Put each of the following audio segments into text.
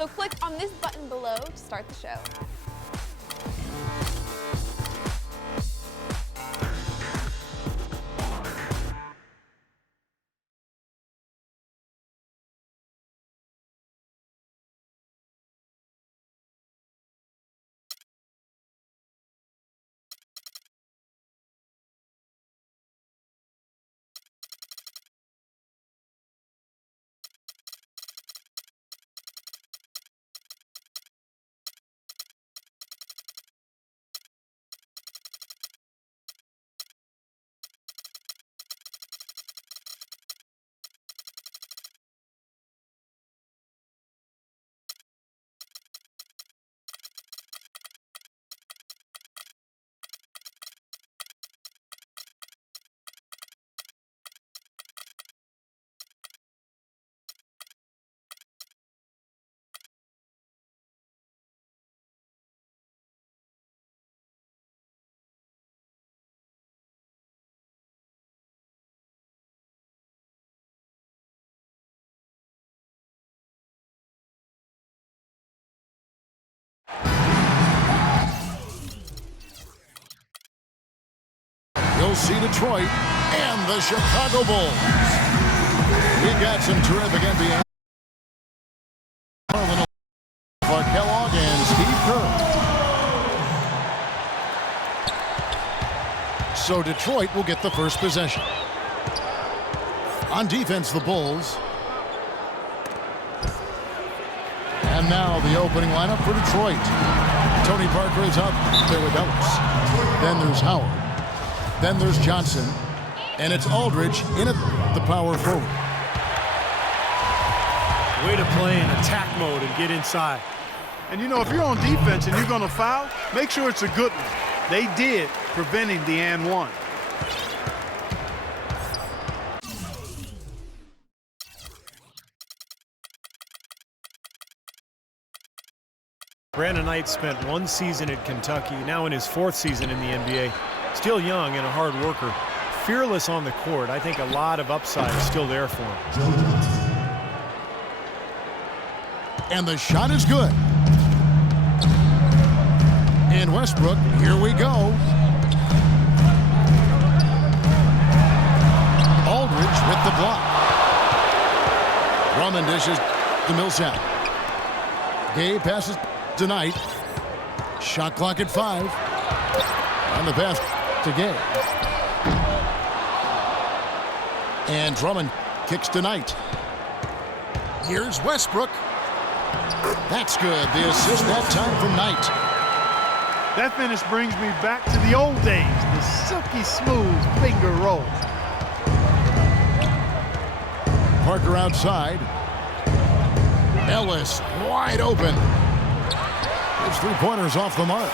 So click on this button below to start the show. You'll see Detroit and the Chicago Bulls. We've got some terrific NBA for Kellogg and Steve Kerr. So Detroit will get the first possession. On defense, the Bulls. And now the opening lineup for Detroit. Tony Parker is up there with Ellis. Then there's Howard. Then there's Johnson, and it's Aldridge in at the power forward. Way to play in attack mode and get inside. And you know, if you're on defense and you're going to foul, make sure it's a good one. They did, preventing the and one. Brandon Knight spent 1 season at Kentucky, now in his 4th season in the NBA. Still young and a hard worker. Fearless on the court. I think a lot of upside is still there for him. And the shot is good. And Westbrook, here we go. Aldridge with the block. Drummond dishes to Millsap. Gay passes to Knight. Shot clock at 5. And the pass to Gay. And Drummond kicks to Knight. Here's Westbrook. That's good. The assist that time from Knight. That finish brings me back to the old days, the silky smooth finger roll. Parker outside. Ellis wide open. His 3-pointers off the mark.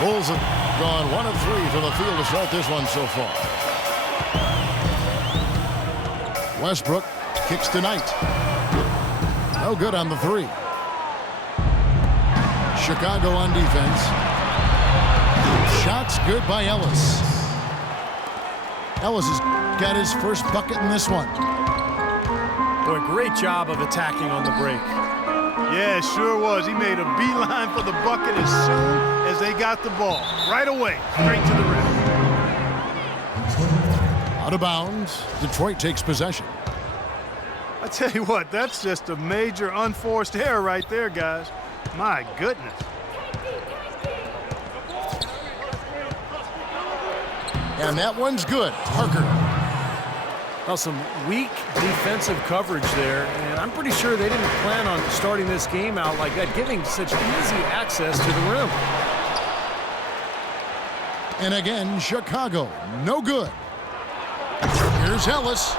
Bulls have gone 1 of 3 from the field to start this one so far. Westbrook kicks to Knight. No good on the 3. Chicago on defense. Shots good by Ellis. Ellis has got his first bucket in this one. Boy, great job of attacking on the break. Yeah, it sure was. He made a beeline for the bucket as soon as they got the ball. Right away, straight to the rim. Out of bounds. Detroit takes possession. I tell you what, that's just a major unforced error right there, guys. My goodness. And that one's good. Parker. Well, some weak defensive coverage there, and I'm pretty sure they didn't plan on starting this game out like that, giving such easy access to the rim. And again, Chicago, no good. Here's Ellis.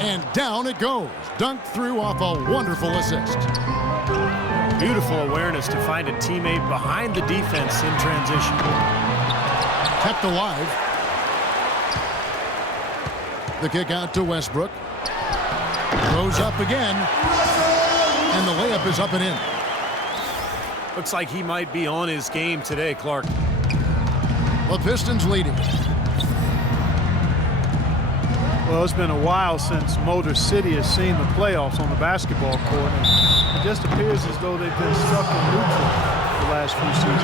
And down it goes. Dunked through off a wonderful assist. Beautiful awareness to find a teammate behind the defense in transition. Kept alive. The kick out to Westbrook. Goes up again. And the layup is up and in. Looks like he might be on his game today, Clark. The Pistons leading. Well, it's been a while since Motor City has seen the playoffs on the basketball court, and it just appears as though they've been stuck in neutral the last few seasons.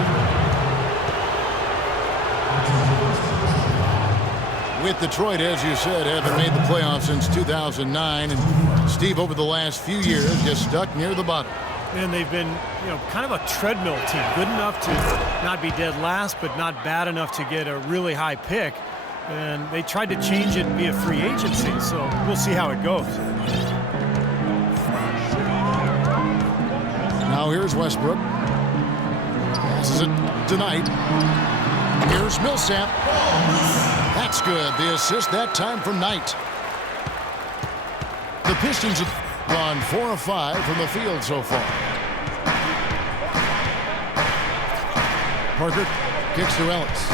With Detroit, as you said, haven't made the playoffs since 2009, and Steve, over the last few years, just stuck near the bottom. And they've been, kind of a treadmill team. Good enough to not be dead last, but not bad enough to get a really high pick. And they tried to change it via free agency, so we'll see how it goes. Now here's Westbrook. Passes it tonight. Here's Millsap. That's good. The assist that time from Knight. The Pistons have gone 4 of 5 from the field so far. Parker kicks to Ellis.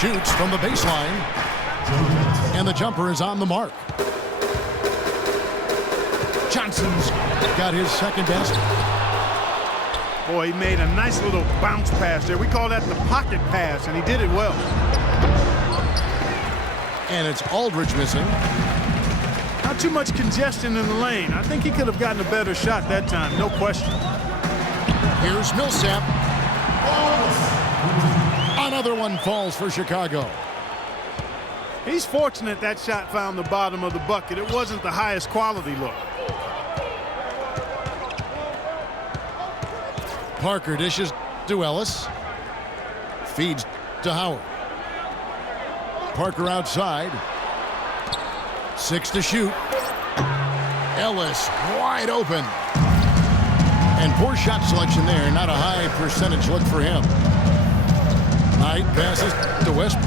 Shoots from the baseline. And the jumper is on the mark. Johnson's got his second basket. Boy, he made a nice little bounce pass there. We call that the pocket pass, and he did it well. And it's Aldridge missing. Not too much congestion in the lane. I think he could have gotten a better shot that time, no question. Here's Millsap. Another one falls for Chicago. He's fortunate that shot found the bottom of the bucket. It wasn't the highest quality look. Parker dishes to Ellis. Feeds to Howard. Parker outside. 6 to shoot. Ellis wide open. And poor shot selection there. Not a high percentage look for him. Knight passes to Westbrook.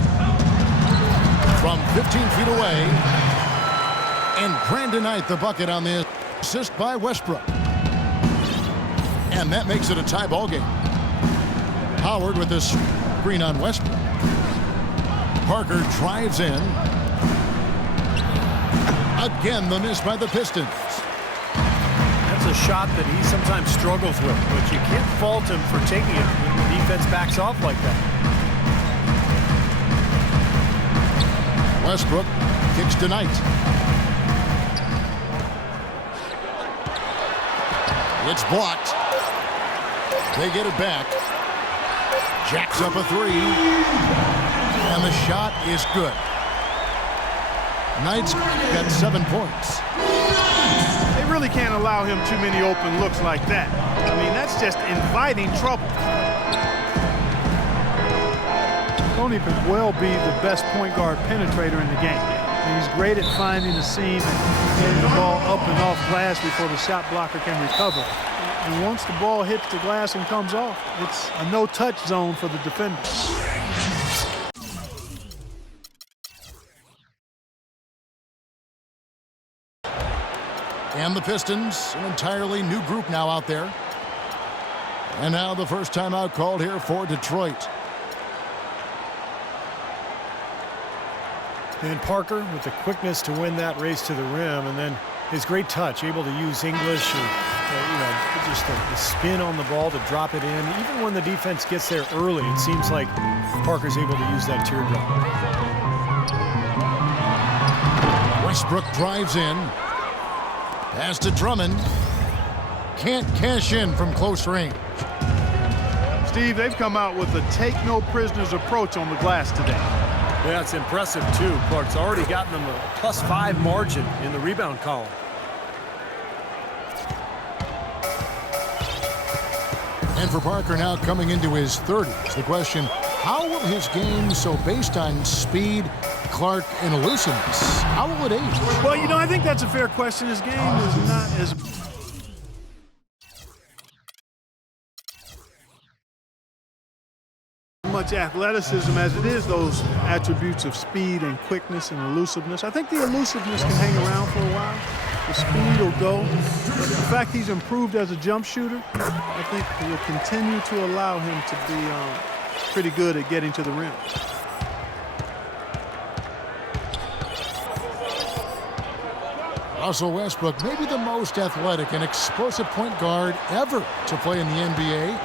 From 15 feet away. And Brandon Knight the bucket on the assist by Westbrook. And that makes it a tie ball game. Howard with this screen on Westbrook. Parker drives in. Again, the miss by the Pistons. That's a shot that he sometimes struggles with, but you can't fault him for taking it when the defense backs off like that. Westbrook kicks to Knight. It's blocked. They get it back. Jacks up a 3. And the shot is good. Knight's got 7 points. They really can't allow him too many open looks like that. I mean, that's just inviting trouble. Tony could well be the best point guard penetrator in the game. I mean, he's great at finding the seam and getting the ball up and off glass before the shot blocker can recover. And once the ball hits the glass and comes off, it's a no-touch zone for the defender. And the Pistons, an entirely new group now out there. And now the first timeout called here for Detroit. And Parker with the quickness to win that race to the rim, and then his great touch, able to use English or just the spin on the ball to drop it in. Even when the defense gets there early, it seems like Parker's able to use that teardrop. Westbrook drives in. Pass to Drummond. Can't cash in from close range. Steve, they've come out with a take-no-prisoners approach on the glass today. Yeah, it's impressive, too. Clark's already gotten them a +5 margin in the rebound column. And for Parker now coming into his 30s, the question, how will his game, so based on speed, Clark, and elusiveness, how will it age? Well, I think that's a fair question. His game is not as much athleticism as it is those attributes of speed and quickness and elusiveness. I think the elusiveness can hang around for a while. The speed will go. But the fact he's improved as a jump shooter, I think will continue to allow him to be pretty good at getting to the rim. Russell Westbrook, maybe the most athletic and explosive point guard ever to play in the NBA.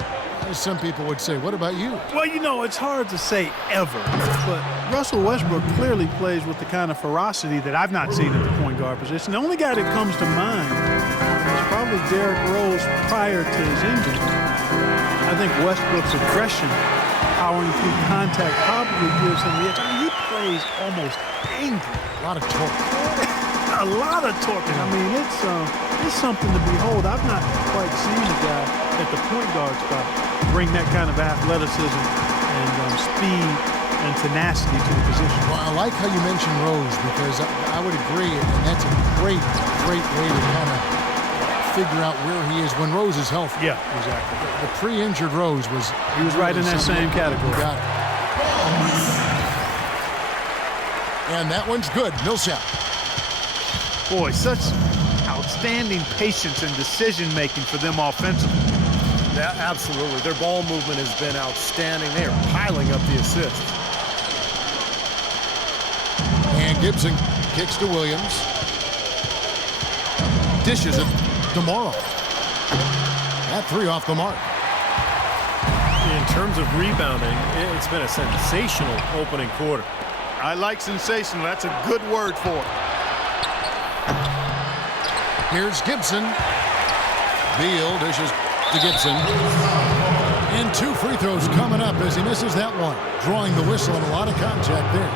as some people would say. What about you? Well, you know, it's hard to say ever, but Russell Westbrook clearly plays with the kind of ferocity that I've not seen at the point guard position. The only guy that comes to mind is probably Derrick Rose prior to his injury. I think Westbrook's aggression, powering through contact, probably gives him the edge. I mean, he plays almost angry. A lot of torque. A lot of torque. I mean, it's something to behold. I've not quite seen a guy at the point guard spot bring that kind of athleticism and speed and tenacity to the position. Well, I like how you mentioned Rose because I would agree, and that's a great way to kind of figure out where he is when Rose is healthy. Yeah, exactly. The pre-injured Rose was... He was right in that same category. Got it. And that one's good. Millsap. Boy, such outstanding patience and decision-making for them offensively. Yeah, absolutely. Their ball movement has been outstanding. They are piling up the assists. And Gibson kicks to Williams. Dishes it to Morrow. That three off the mark. In terms of rebounding, it's been a sensational opening quarter. I like sensational. That's a good word for it. Here's Gibson. Beal dishes to Gibson. And two free throws coming up as he misses that one. Drawing the whistle and a lot of contact there.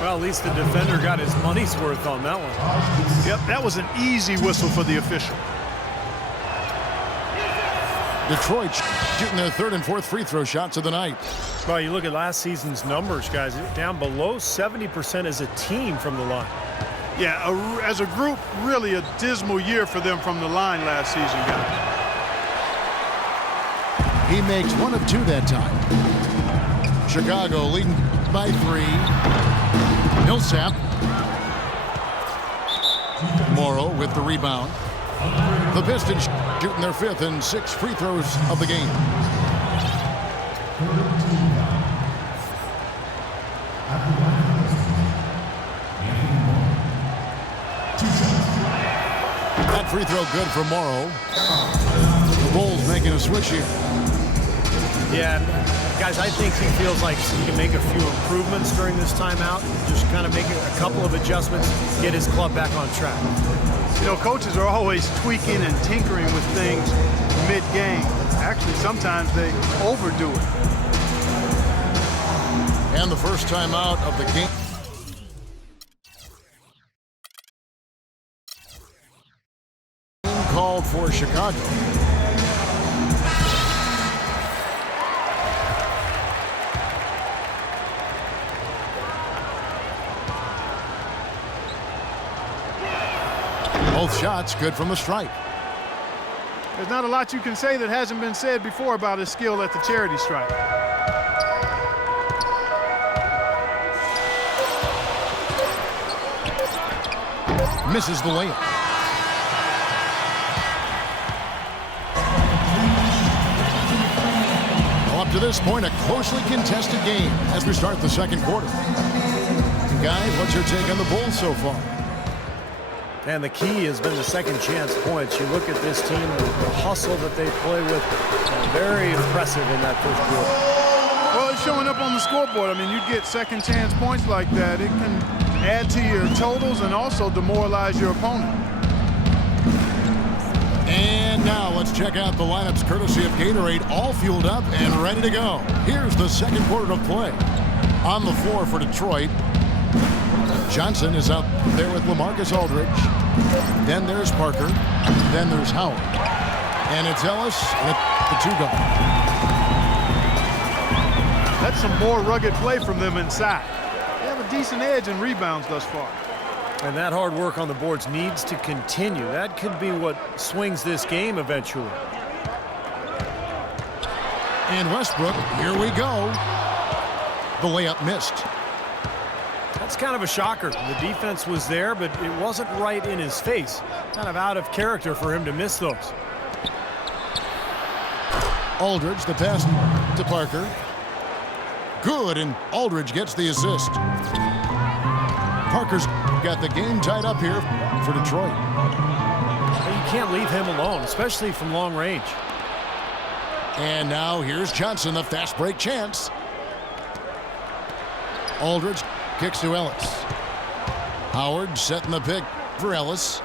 Well, at least the defender got his money's worth on that one. Yep, that was an easy whistle for the official. Detroit shooting their third and fourth free throw shots of the night. Well, you look at last season's numbers, guys, down below 70% as a team from the line. Yeah, as a group, really a dismal year for them from the line last season, guys. He makes one of two that time. Chicago leading by 3. Millsap. Morrow with the rebound. The Pistons shooting their fifth and 6 free throws of the game. That free throw good for Morrow. The Bulls making a switch here. Yeah, guys, I think he feels like he can make a few improvements during this timeout. Just kind of make a couple of adjustments, get his club back on track. You know, coaches are always tweaking and tinkering with things mid-game. Actually, sometimes they overdo it. And the first timeout of the game. Called for Chicago. Both shots good from the stripe. There's not a lot you can say that hasn't been said before about his skill at the charity stripe. Misses the layup. Well, up to this point, a closely contested game as we start the second quarter. Guys, what's your take on the Bulls so far? And the key has been the second chance points. You look at this team, the hustle that they play with, very impressive in that first quarter. Well, it's showing up on the scoreboard. I mean, you get second chance points like that. It can add to your totals and also demoralize your opponent. And now let's check out the lineups courtesy of Gatorade, all fueled up and ready to go. Here's the second quarter of play. On the floor for Detroit, Johnson is out there with LaMarcus Aldridge. Then there's Parker. Then there's Howard. And it's Ellis with the 2-guard. That's some more rugged play from them inside. They have a decent edge in rebounds thus far. And that hard work on the boards needs to continue. That could be what swings this game eventually. And Westbrook, here we go. The layup missed. That's kind of a shocker. The defense was there, but it wasn't right in his face. Kind of out of character for him to miss those. Aldridge, the pass to Parker. Good, and Aldridge gets the assist. Parker's got the game tied up here for Detroit. You can't leave him alone, especially from long range. And now here's Johnson, the fast break chance. Aldridge kicks to Ellis. Howard setting the pick for Ellis.